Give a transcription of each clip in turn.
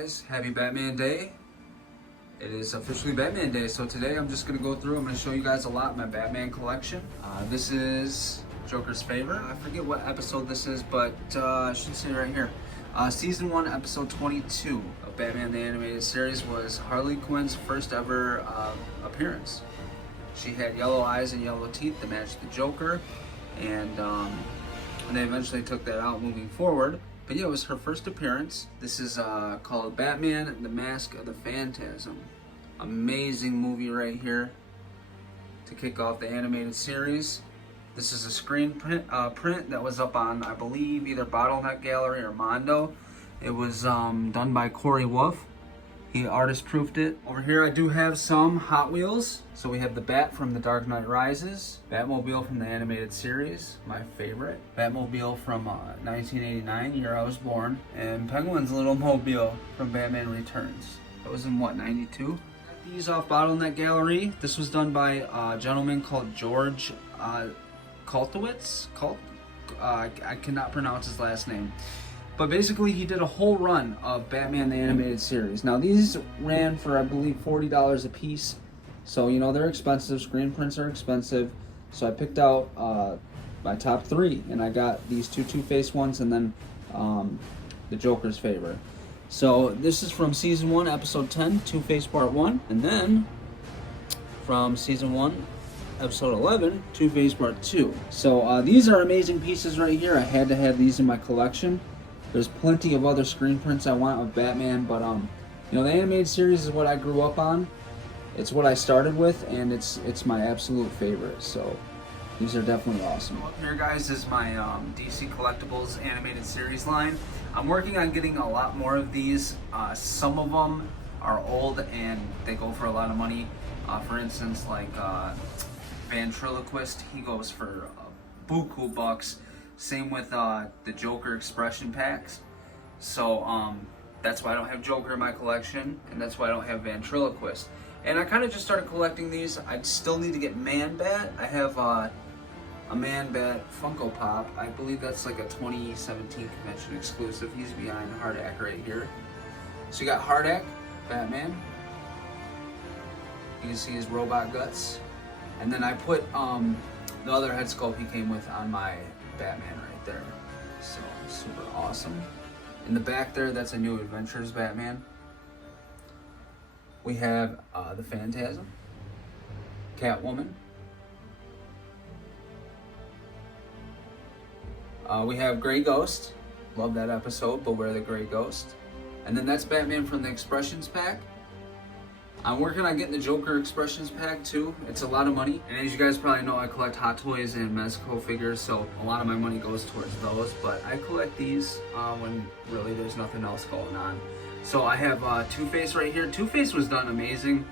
guys, happy Batman Day. It is officially Batman Day, so today I'm just going to go through, I'm going to show you guys a lot of my Batman collection. This is Joker's favorite. I forget what episode this is, but I should say right here. Season 1, episode 22 of Batman the Animated Series was Harley Quinn's first ever appearance. She had yellow eyes and yellow teeth that matched the Joker, and they eventually took that out moving forward. But yeah, it was her first appearance. This is called Batman the Mask of the Phantasm. Amazing movie right here to kick off the animated series. This is a screen print that was up on, I believe, either Bottleneck Gallery or Mondo. It was done by Corey Wolf. He artist proofed it. Over here I do have some Hot Wheels. So we have the Bat from The Dark Knight Rises, Batmobile from the animated series, my favorite, Batmobile from 1989, year I was born, and Penguin's little mobile from Batman Returns. That was in what, 92? Got these off Bottleneck Gallery. This was done by a gentleman called George Kultowitz. I cannot pronounce his last name. But basically, he did a whole run of Batman the Animated Series. Now, these ran for, I believe, $40 a piece. So, you know, they're expensive. Screen prints are expensive. So I picked out my top 3. And I got these Two-Face ones and then the Joker's favorite. So this is from Season 1, Episode 10, Two-Face Part 1. And then from Season 1, Episode 11, Two-Face Part 2. So these are amazing pieces right here. I had to have these in my collection. There's plenty of other screen prints I want of Batman, but you know, the animated series is what I grew up on. It's what I started with, and it's my absolute favorite. So these are definitely awesome. Up here, guys, is my DC Collectibles animated series line. I'm working on getting a lot more of these. Some of them are old and they go for a lot of money. For instance, like Ventriloquist, he goes for buku bucks. Same with the Joker expression packs. So that's why I don't have Joker in my collection, and that's why I don't have Ventriloquist. And I kind of just started collecting these. I still need to get Man-Bat. I have a Man-Bat Funko Pop. I believe that's like a 2017 convention exclusive. He's behind Hardak right here. So you got Hardak, Batman. You can see his robot guts. And then I put the other head sculpt he came with on my Batman right there. So super awesome. In the back there, that's a New Adventures Batman. We have the Phantasm, Catwoman. We have Grey Ghost. Love that episode, Beware the Grey Ghost. And then that's Batman from the Expressions pack. I'm working on getting the Joker Expressions pack too. It's a lot of money. And as you guys probably know, I collect Hot Toys and Mezco figures, so a lot of my money goes towards those. But I collect these when really there's nothing else going on. So I have Two-Face right here. Two-Face was done amazing.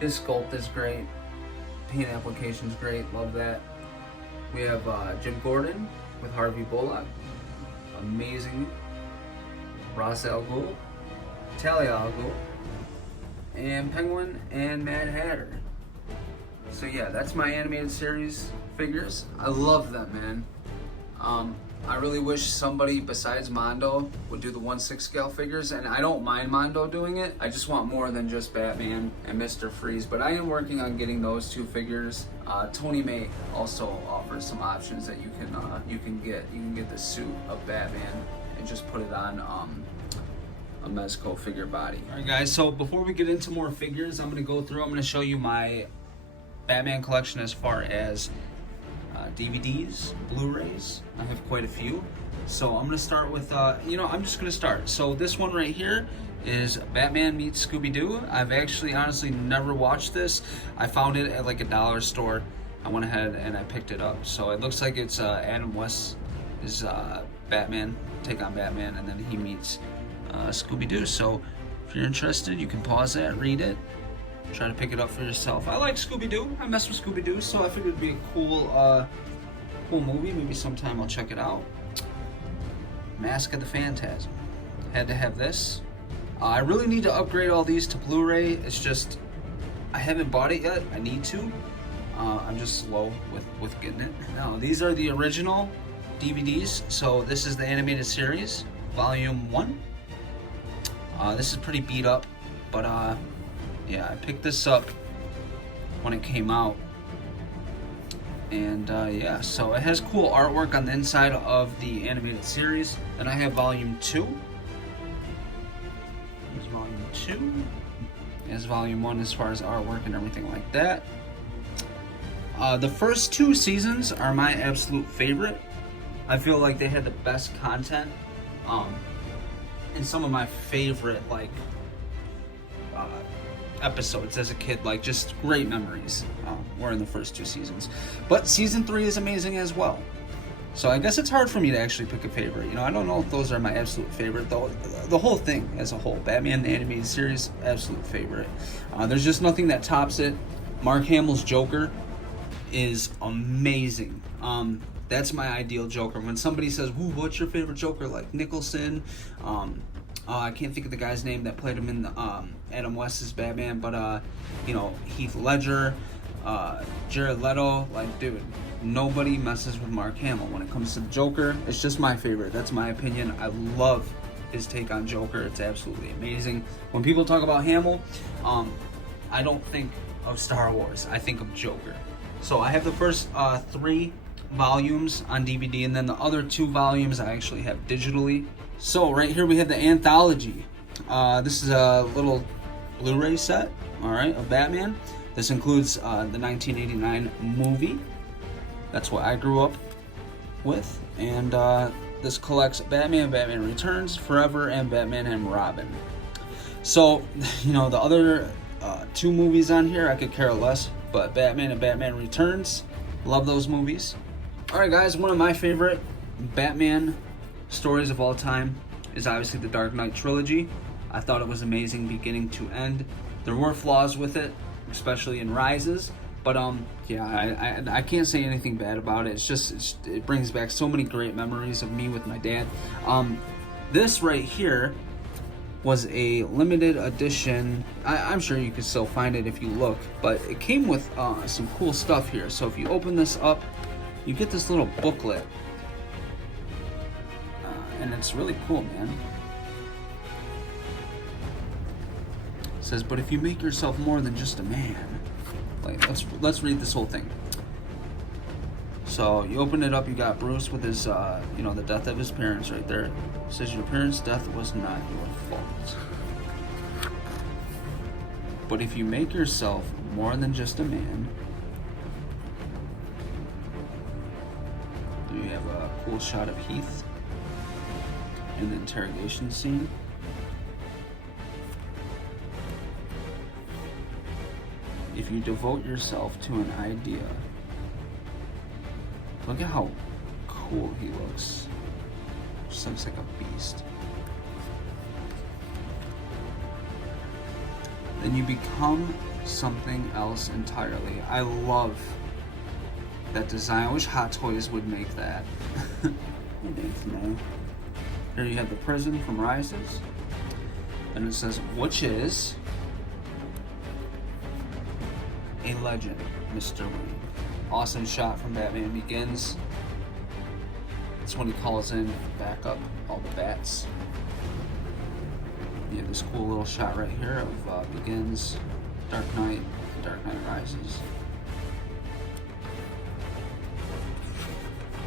His sculpt is great. Paint application is great. Love that. We have Jim Gordon with Harvey Bullock. Amazing. Ra's al Ghul. Talia al Ghul. And Penguin and Mad Hatter. So yeah, that's my animated series figures. I love them, man. I really wish somebody besides Mondo would do the 1/6 scale figures, and I don't mind Mondo doing it. I just want more than just Batman and Mr. Freeze, but I am working on getting those 2 figures. Tony May also offers some options that you can get. You can get the suit of Batman and just put it on a Mezco figure body. Alright guys, so before we get into more figures, I'm going to show you my Batman collection as far as DVDs, Blu-rays. I have quite a few. So I'm going to start with, I'm just going to start. So this one right here is Batman meets Scooby-Doo. I've actually honestly never watched this. I found it at like a dollar store. I went ahead and I picked it up. So it looks like it's Adam West is Batman, take on Batman, and then he meets Scooby-Doo. So if you're interested, you can pause that, read it, try to pick it up for yourself. I like Scooby-Doo. I mess with Scooby-Doo, so I figured it'd be a cool movie. Maybe sometime I'll check it out. Mask of the Phantasm. Had to have this. I really need to upgrade all these to Blu-ray. It's just I haven't bought it yet. I need to. I'm just slow with getting it. Now these are the original DVDs. So this is the animated series, Volume 1. This is pretty beat up, but yeah, I picked this up when it came out. And yeah, so it has cool artwork on the inside of the animated series. Then I have volume 2. Here's volume 2. Here's volume 1 as far as artwork and everything like that. The first 2 seasons are my absolute favorite. I feel like they had the best content. And some of my favorite episodes as a kid, like just great memories, were in the first 2 seasons. But season 3 is amazing as well. So I guess it's hard for me to actually pick a favorite. You know, I don't know if those are my absolute favorite, though. The whole thing as a whole, Batman the Animated Series, absolute favorite. There's just nothing that tops it. Mark Hamill's Joker is amazing. That's my ideal Joker. When somebody says, "Ooh, what's your favorite Joker?" Like Nicholson, I can't think of the guy's name that played him in the, Adam West's Batman, but you know, Heath Ledger, Jared Leto. Like, dude, nobody messes with Mark Hamill when it comes to the Joker. It's just my favorite. That's my opinion. I love his take on Joker. It's absolutely amazing. When people talk about Hamill, I don't think of Star Wars. I think of Joker. So I have the first 3 volumes on DVD, and then the other 2 volumes I actually have digitally. So right here we have the anthology. This is a little Blu-ray set, all right, of Batman. This includes the 1989 movie. That's what I grew up with. And this collects Batman, Batman Returns, Forever, and Batman and Robin. So, you know, the other 2 movies on here I could care less, but Batman and Batman Returns, love those movies. Alright guys, one of my favorite Batman stories of all time is obviously the Dark Knight trilogy. I thought it was amazing beginning to end. There were flaws with it, especially in Rises, but yeah, I can't say anything bad about it. It brings back so many great memories of me with my dad. This right here was a limited edition. I'm sure you can still find it if you look, but it came with some cool stuff here. So if you open this up, you get this little booklet, and it's really cool, man. It says, "But if you make yourself more than just a man," like let's read this whole thing. So you open it up, you got Bruce with his, you know, the death of his parents right there. It says, "Your parents' death was not your fault. But if you make yourself more than just a man," you have a cool shot of Heath in the interrogation scene. "If you devote yourself to an idea," look at how cool he looks. Just looks like a beast. "Then you become something else entirely." I love that design. I wish Hot Toys would make that. Here you have the prison from Rises. And it says, "Which is a legend, Mr. Wayne." Awesome shot from Batman Begins. That's when he calls in back up all the bats. You have this cool little shot right here of Begins, Dark Knight, Dark Knight Rises.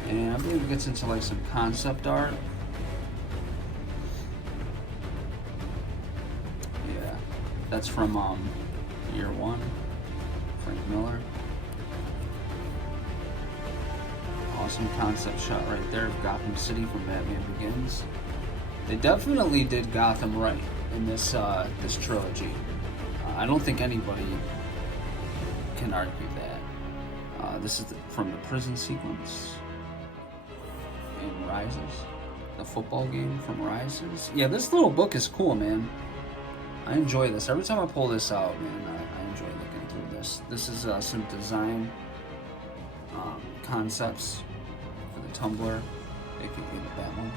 And I believe it gets into like some concept art. Yeah, that's from Year One, Frank Miller. Awesome concept shot right there of Gotham City from Batman Begins. They definitely did Gotham right in this this trilogy. I don't think anybody can argue that. This is from the prison sequence in Rises, the football game from Rises. Yeah, this little book is cool, man. I enjoy this. Every time I pull this out, man, I enjoy looking through this. This is some design concepts for the Tumblr, aka the Batmobile.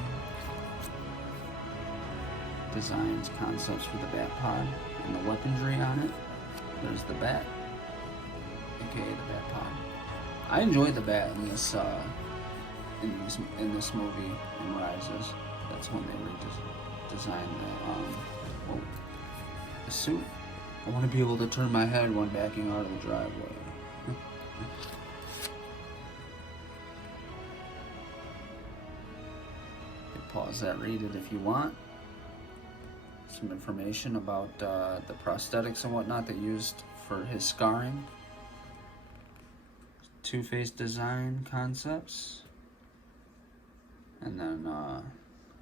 Designs, concepts for the Bat Pod, and the weaponry on it. There's the Bat, aka the Bat Pod. I enjoyed the Bat in this in this movie in Rises. That's when they redesigned Oh, the suit. I want to be able to turn my head when backing out of the driveway. Pause that, read it if you want. Some information about the prosthetics and whatnot they used for his scarring. Two-Face design concepts. And then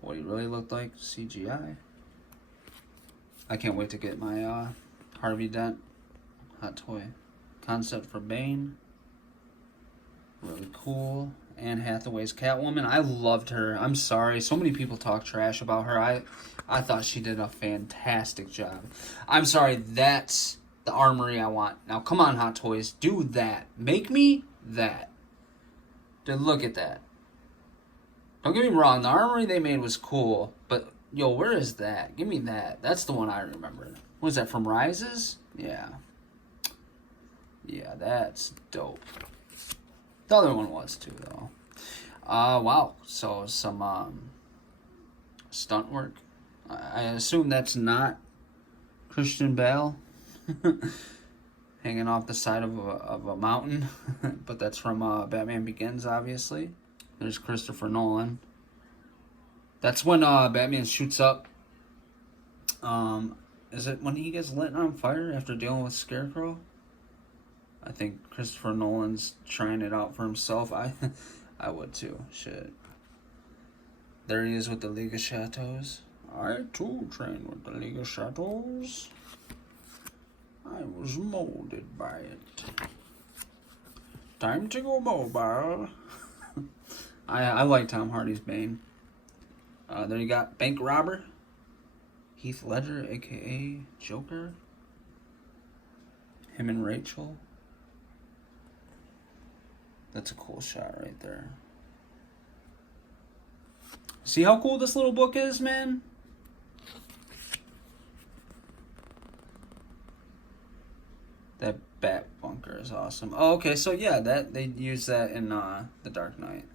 what he really looked like, CGI. I can't wait to get my Harvey Dent hot toy concept for Bane. Really cool. Anne Hathaway's Catwoman. I loved her. I'm sorry. So many people talk trash about her. I thought she did a fantastic job. I'm sorry. That's the armory I want. Now, come on, Hot Toys. Do that. Make me that. Dude, look at that. Don't get me wrong. The armory they made was cool. But, yo, where is that? Give me that. That's the one I remember. Was that from Rises? Yeah. Yeah, that's dope. The other one was too, though. Wow. So some stunt work. I assume that's not Christian Bale hanging off the side of a mountain, but that's from Batman Begins, obviously. There's Christopher Nolan. That's when Batman shoots up. Is it when he gets lit on fire after dealing with Scarecrow? I think Christopher Nolan's trying it out for himself. I would too. Shit. There he is with the League of Shadows. I too trained with the League of Shadows. I was molded by it. Time to go mobile. I like Tom Hardy's Bane. There you got Bank Robber. Heath Ledger, a.k.a. Joker. Him and Rachel. That's a cool shot right there. See how cool this little book is, man? That bat bunker is awesome. Oh, okay, so yeah, that they use that in The Dark Knight.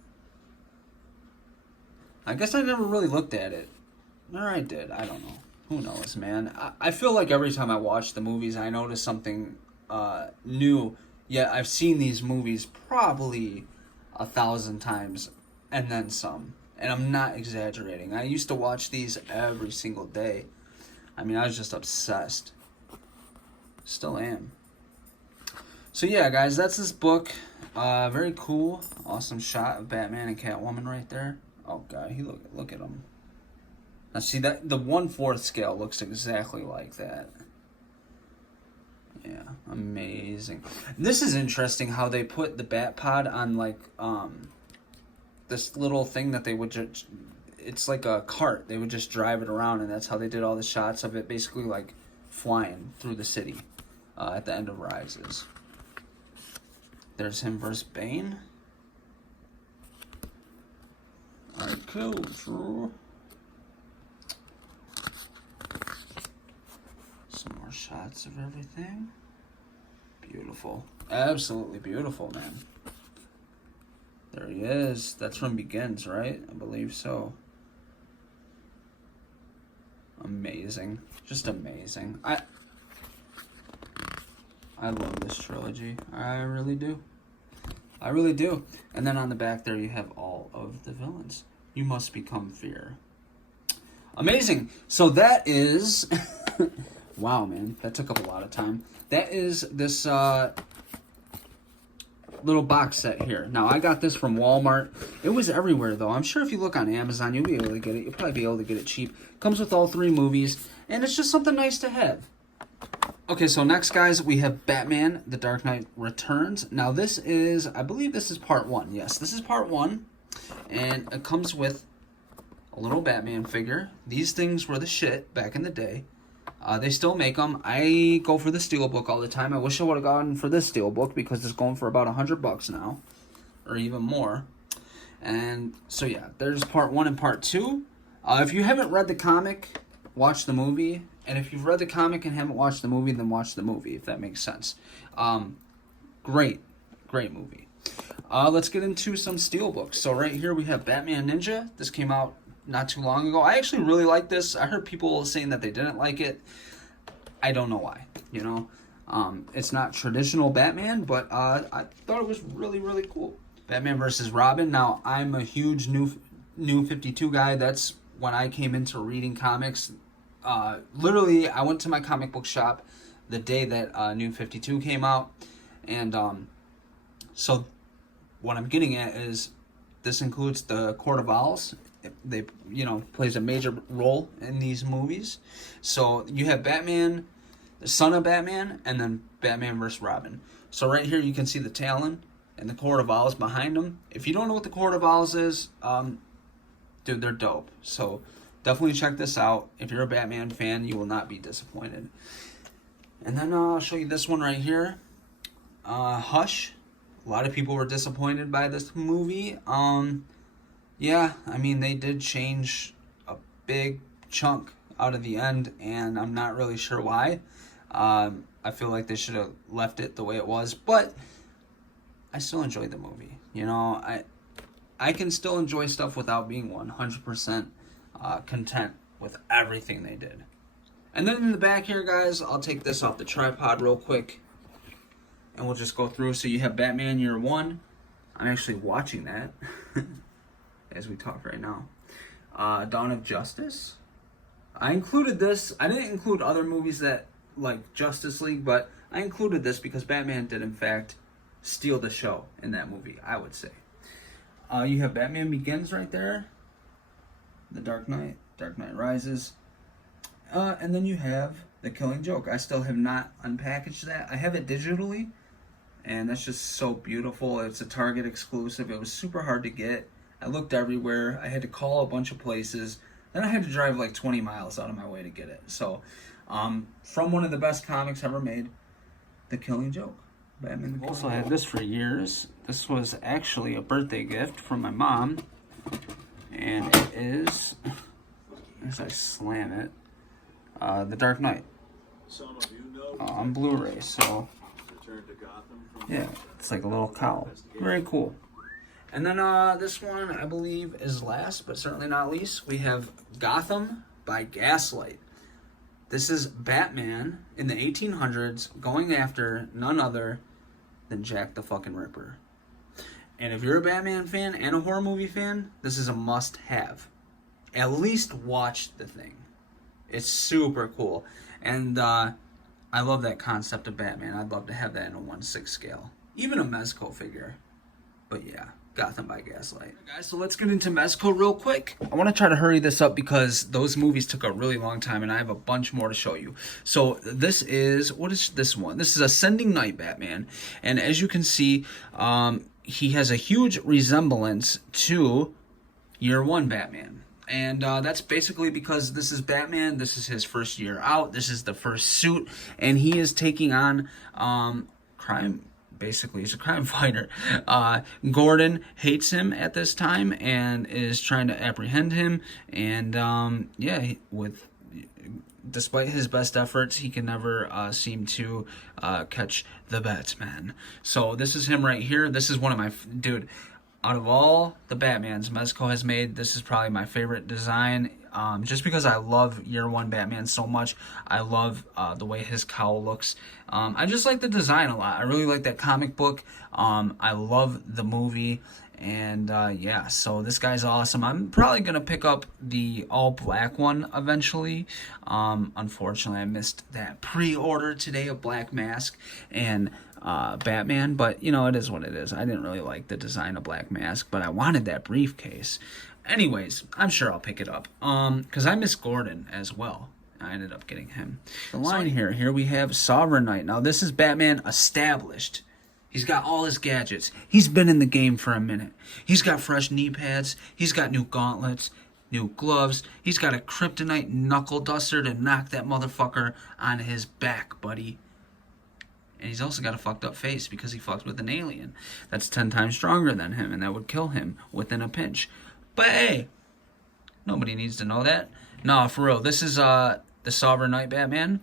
I guess I never really looked at it. Or I did, I don't know. Who knows, man? I feel like every time I watch the movies, I notice something new. Yet I've seen these movies probably 1,000 times and then some. And I'm not exaggerating. I used to watch these every single day. I mean, I was just obsessed. Still am. So yeah, guys, that's this book. Very cool. Awesome shot of Batman and Catwoman right there. Oh god, look at him. Now see that the 1/4 scale looks exactly like that. Yeah, amazing. This is interesting how they put the Bat Pod on like this little thing that they would just, it's like a cart. They would just drive it around, and that's how they did all the shots of it, basically like flying through the city at the end of Rises. There's him versus Bane. I killed you. Some more shots of everything. Beautiful. Absolutely beautiful, man. There he is. That's from Begins, right? I believe so. Amazing. Just amazing. I love this trilogy. I really do. I really do. And then on the back there you have all of the villains. You must become fear. Amazing. So that is... Wow, man. That took up a lot of time. That is this little box set here. Now, I got this from Walmart. It was everywhere, though. I'm sure if you look on Amazon, you'll be able to get it. You'll probably be able to get it cheap. Comes with all 3 movies, and it's just something nice to have. Okay, so next, guys, we have Batman, The Dark Knight Returns. Now, this is, I believe this is part 1. Yes, this is part 1, and it comes with a little Batman figure. These things were the shit back in the day. They still make them. I go for the Steelbook all the time. I wish I would have gone for this Steelbook because it's going for about $100 now, or even more. And so yeah, there's part 1 and part 2. If you haven't read the comic, watch the movie. And if you've read the comic and haven't watched the movie, then watch the movie, if that makes sense. Great movie. Let's get into some Steelbooks. So right here we have Batman Ninja. This came out not too long ago. I actually really like this. I heard people saying that they didn't like it. I don't know why, you know. It's not traditional Batman, but I thought it was really, really cool. Batman versus Robin. Now, I'm a huge New 52 guy. That's when I came into reading comics. Literally, I went to my comic book shop the day that New 52 came out. And so what I'm getting at is this includes the Court of Owls. They, you know, plays a major role in these movies. So you have Batman, the son of Batman, and then Batman vs. Robin. So right here you can see the Talon and the Court of Owls behind them. If you don't know what the Court of Owls is, dude, they're dope. So definitely check this out. If you're a Batman fan, you will not be disappointed. And then I'll show you this one right here. Hush. A lot of people were disappointed by this movie. Yeah, I mean, they did change a big chunk out of the end, and I'm not really sure why. I feel like they should have left it the way it was, but I still enjoyed the movie. You know, I can still enjoy stuff without being 100% content with everything they did. And then in the back here, guys, I'll take this off the tripod real quick, and we'll just go through. So you have Batman Year One. I'm actually watching that as we talk right now. Dawn of Justice. I included this. I didn't include other movies that like Justice League, but I included this because Batman did, in fact, steal the show in that movie, I would say. You have Batman Begins right there. The Dark Knight Rises. And then you have The Killing Joke. I still have not unpackaged that. I have it digitally, and that's just so beautiful. It's a Target exclusive. It was super hard to get. I looked everywhere. I had to call a bunch of places. Then I had to drive like 20 miles out of my way to get it. So, from one of the best comics ever made, The Killing Joke. Batman. The also had this for years. This was actually a birthday gift from my mom, and it is, as I slam it, The Dark Knight on Blu-ray. So, yeah, it's like a little cowl. Very cool. And then this one, I believe, is last, but certainly not least. We have Gotham by Gaslight. This is Batman in the 1800s going after none other than Jack the fucking Ripper. And if you're a Batman fan and a horror movie fan, this is a must-have. At least watch the thing. It's super cool. And I love that concept of Batman. I'd love to have that in a 1/6 scale. Even a Mezco figure. But yeah, Gotham by Gaslight. Right, guys, so let's get into Mezco real quick. I want to try to hurry this up because those movies took a really long time and I have a bunch more to show you. So this is, what is this one? This is Ascending Night Batman. And as you can see, he has a huge resemblance to Year One Batman. And that's basically because this is Batman. This is his first year out. This is the first suit. And he is taking on crime. Basically, he's a crime fighter. Gordon hates him at this time and is trying to apprehend him. And yeah, despite his best efforts, he can never seem to catch the Batman. So this is him right here. This is one of my dude. Out of all the Batmans Mezco has made, this is probably my favorite design. Just because I love Year One Batman so much. I love the way his cowl looks. I just like the design a lot. I really like that comic book. I love the movie. And yeah, so this guy's awesome. I'm probably going to pick up the all-black one eventually. Unfortunately, I missed that pre-order today of Black Mask and Batman. But, you know, it is what it is. I didn't really like the design of Black Mask, but I wanted that briefcase. Anyways, I'm sure I'll pick it up. Because I miss Gordon as well. I ended up getting him. The line here we have Sovereign Knight. Now, this is Batman established. He's got all his gadgets. He's been in the game for a minute. He's got fresh knee pads. He's got new gauntlets, new gloves. He's got a kryptonite knuckle duster to knock that motherfucker on his back, buddy. And he's also got a fucked up face because he fucked with an alien that's 10 times stronger than him, and that would kill him within a pinch. But hey, nobody needs to know that. No, for real. This is the Sovereign Knight Batman.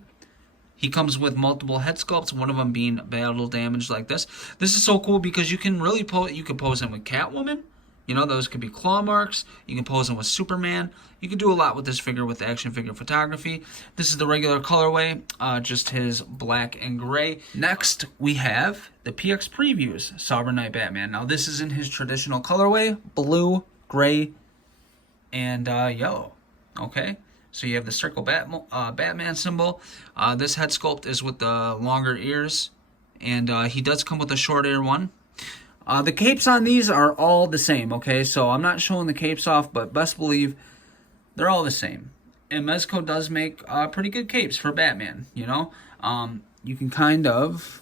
He comes with multiple head sculpts, one of them being battle damaged like this. This is so cool because you can really you can pose him with Catwoman, You know, those could be claw marks. You can pose them with Superman. You can do a lot with this figure with action figure photography. This is the regular colorway, just his black and gray. Next, we have the PX Previews Sovereign Knight Batman. Now, this is in his traditional colorway, blue, gray, and yellow. Okay, so you have the circle Batman symbol. This head sculpt is with the longer ears, and he does come with a short ear one. The capes on these are all the same, okay? So I'm not showing the capes off, but best believe they're all the same. And Mezco does make pretty good capes for Batman, you know? You can kind of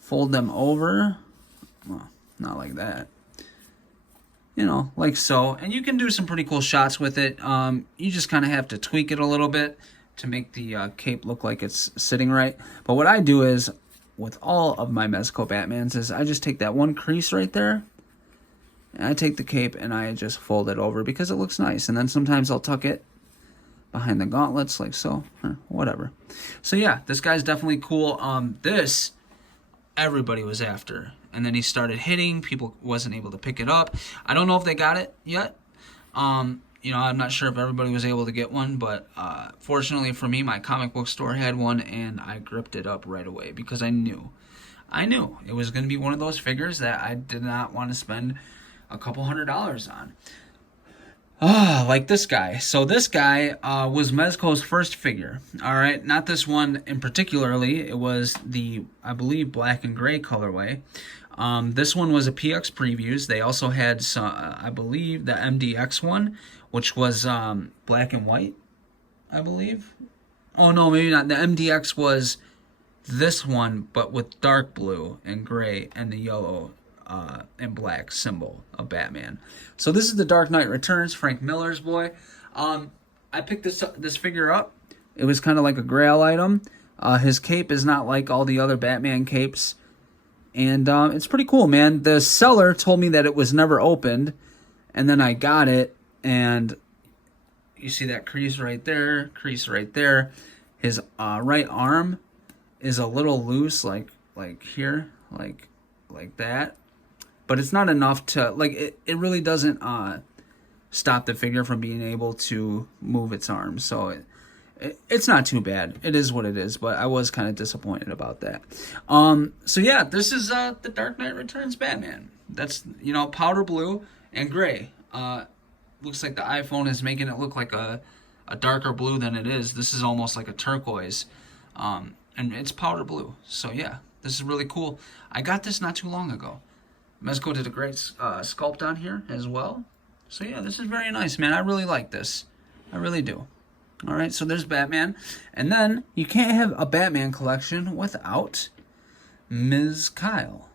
fold them over. Well, not like that. You know, like so. And you can do some pretty cool shots with it. You just kind of have to tweak it a little bit to make the cape look like it's sitting right. But what I do is, with all of my Mezco Batmans, is I just take that one crease right there, and I take the cape and I just fold it over because it looks nice. And then sometimes I'll tuck it behind the gauntlets like so, or whatever. So yeah, this guy's definitely cool. This, everybody was after. And then he started hitting. People wasn't able to pick it up. I don't know if they got it yet. You know, I'm not sure if everybody was able to get one, but fortunately for me, my comic book store had one, and I gripped it up right away because I knew it was going to be one of those figures that I did not want to spend a couple $100s on. Like this guy. So this guy was Mezco's first figure. All right, not this one in particularly. It was the, I believe, black and gray colorway. This one was a PX Previews. They also had some, I believe, the MDX one, which was black and white, I believe. Oh, no, maybe not. The MDX was this one, but with dark blue and gray and the yellow and black symbol of Batman. So this is the Dark Knight Returns, Frank Miller's boy. I picked this figure up. It was kind of like a grail item. His cape is not like all the other Batman capes. And it's pretty cool, man. The seller told me that it was never opened. And then I got it. And you see that crease right there. Crease right there. His right arm is a little loose, like here. Like that. But it's not enough to, like, it really doesn't stop the figure from being able to move its arms. So it's not too bad. It is what it is, but I was kind of disappointed about that. So yeah, this is the Dark Knight Returns Batman. That's, you know, powder blue and gray. Looks like the iPhone is making it look like a darker blue than it is. This is almost like a turquoise. And it's powder blue. So yeah, this is really cool. I got this not too long ago. Mezco did a great sculpt on here as well. So yeah, this is very nice, man. I really like this. I really do. All right, so there's Batman. And then you can't have a Batman collection without Ms. Kyle.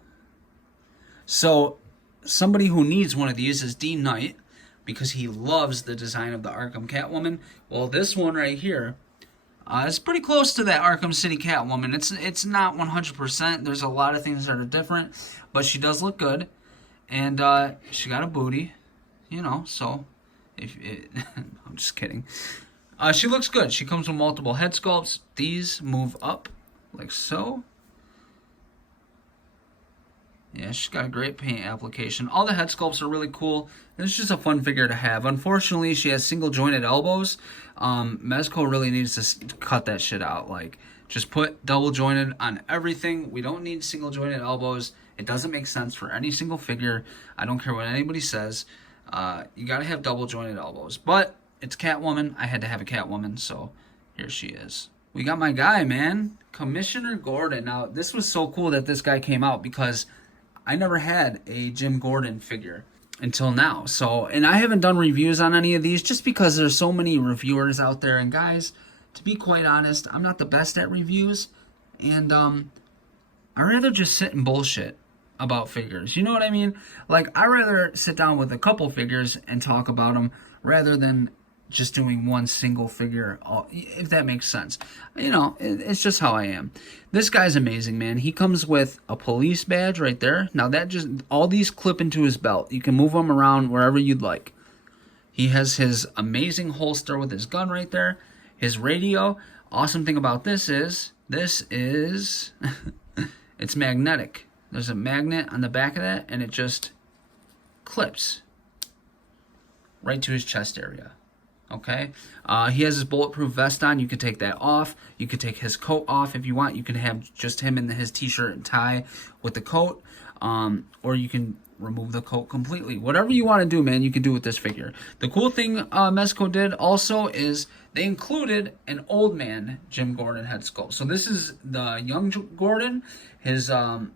So somebody who needs one of these is Dean Knight, because he loves the design of the Arkham Catwoman. Well, this one right here is pretty close to that Arkham City Catwoman. It's not 100%. There's a lot of things that are different, but she does look good. And she got a booty, you know, so I'm just kidding. She looks good. She comes with multiple head sculpts. These move up like so. Yeah, she's got a great paint application. All the head sculpts are really cool. It's just a fun figure to have. Unfortunately, she has single jointed elbows. Mezco really needs to cut that shit out. Like, just put double jointed on everything. We don't need single jointed elbows. It doesn't make sense for any single figure. I don't care what anybody says. You gotta have double jointed elbows. But it's Catwoman. I had to have a Catwoman, so here she is. We got my guy, man. Commissioner Gordon. Now, this was so cool that this guy came out because I never had a Jim Gordon figure until now. So, and I haven't done reviews on any of these just because there's so many reviewers out there. And guys, to be quite honest, I'm not the best at reviews. And I'd rather just sit and bullshit about figures. You know what I mean? Like, I'd rather sit down with a couple figures and talk about them rather than just doing one single figure, if that makes sense. You know, it's just how I am. This guy's amazing, man. He comes with a police badge right there. Now, that just, all these clip into his belt. You can move them around wherever you'd like. He has his amazing holster with his gun right there. His radio. Awesome thing about this is, it's magnetic. There's a magnet on the back of that, and it just clips right to his chest area. Okay, he has his bulletproof vest on. You can take that off. You can take his coat off if you want. You can have just him in his t-shirt and tie with the coat, or you can remove the coat completely. Whatever you want to do, man, you can do with this figure. The cool thing Mezco did also is they included an old man Jim Gordon head sculpt. So this is the young Gordon. His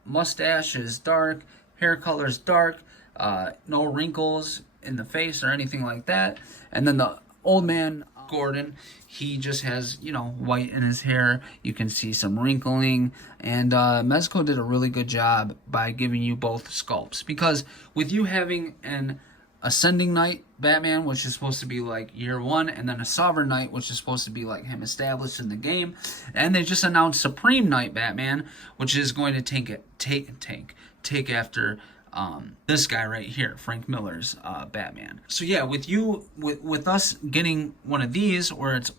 mustache is dark, hair color is dark, no wrinkles in the face or anything like that. And then the old man Gordon, he just has, you know, white in his hair. You can see some wrinkling, and Mezco did a really good job by giving you both sculpts, because with you having an Ascending Knight Batman, which is supposed to be like year one, and then a Sovereign Knight, which is supposed to be like him established in the game, and they just announced Supreme Knight Batman, which is going to take after this guy right here, Frank Miller's Batman. So yeah, with us getting one of these, where it's,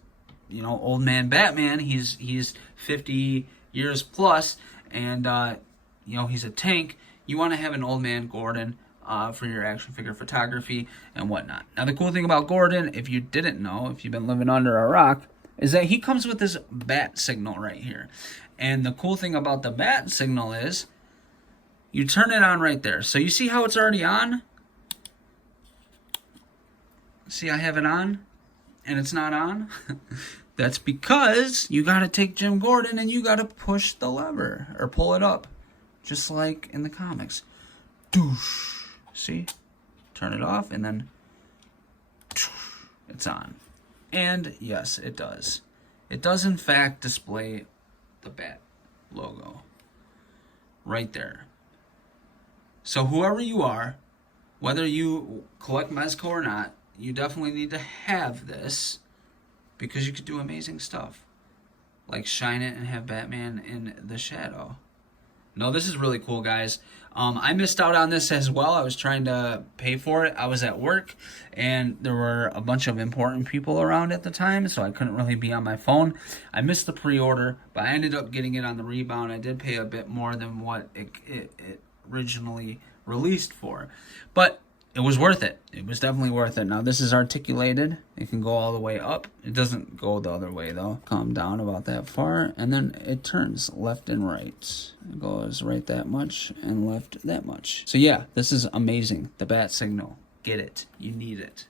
you know, old man Batman, he's 50 years plus, and you know, he's a tank. You want to have an old man Gordon for your action figure photography and whatnot. Now the cool thing about Gordon, if you didn't know, if you've been living under a rock, is that he comes with this bat signal right here. And the cool thing about the bat signal is you turn it on right there. So you see how it's already on? See, I have it on and it's not on? That's because you got to take Jim Gordon and you got to push the lever or pull it up, just like in the comics. Doosh. See? Turn it off and then it's on. And yes, it does. It does in fact display the bat logo right there. So whoever you are, whether you collect Mezco or not, you definitely need to have this, because you could do amazing stuff. Like shine it and have Batman in the shadow. No, this is really cool, guys. I missed out on this as well. I was trying to pay for it. I was at work, and there were a bunch of important people around at the time, so I couldn't really be on my phone. I missed the pre-order, but I ended up getting it on the rebound. I did pay a bit more than what it originally released for, but it was worth it. It was definitely worth it. Now this is articulated. It can go all the way up. It doesn't go the other way though. Come down about that far, and then it turns left and right. It goes right that much and left that much. So yeah, this is amazing. The bat signal. Get it. You need it.